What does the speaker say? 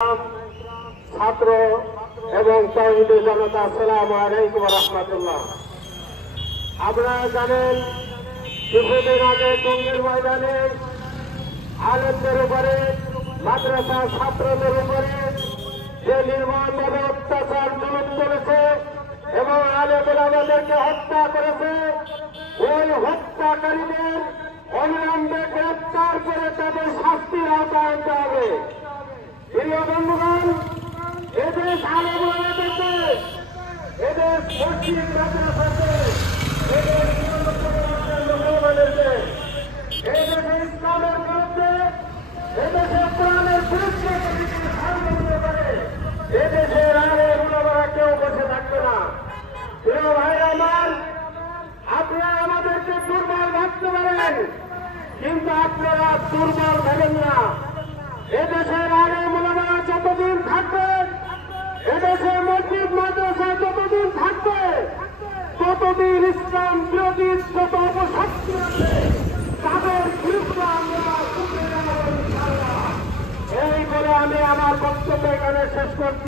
ছাত্র এবং তৌহিদি জনতা, আসসালামু আলাইকুম ওয়া রাহমাতুল্লাহ। আপনারা জানেন, কিছুদিন আগে টঙ্গীর ময়দানে আলেমদের উপরে, মাদ্রাসা ছাত্রদের উপরে যে নির্মমভাবে অত্যাচার জুলুম চলেছে এবং আলেমরা আমাদেরকে হত্যা করেছে, ওই হত্যাকারীদের অবিলম্বে গ্রেপ্তার করে তাদের শাস্তির আওতায় আনতে হবে। প্রিয় বন্ধুগণ, এদেশ আলেমরা দেশে, এদেশ মসজিদ মাদ্রাসাতে, এদেশ মুসলমানের দেশ, এদেশে ইসলামের বিরুদ্ধে, এদেশে কোরআনের বিরুদ্ধে এদেশের আলেম ওলামারা কেউ বসে থাকবে না। প্রিয় ভাইরা আমার, আপনারা আমাদেরকে দুর্বল ভাবতে পারেন, কিন্তু আপনারা দুর্বল ভাবেন না। এদেশের আলেম ওলামারা যতদিন থাকবে, এদেশের মসজিদ মাদ্রাসা যতদিন থাকবে, ততদিন ইসলাম বিরোধী যত অপশক্তি আছে তাদের বিরুদ্ধে আমরা এই বলে আমি আমার বক্তব্য এখানে শেষ করছি।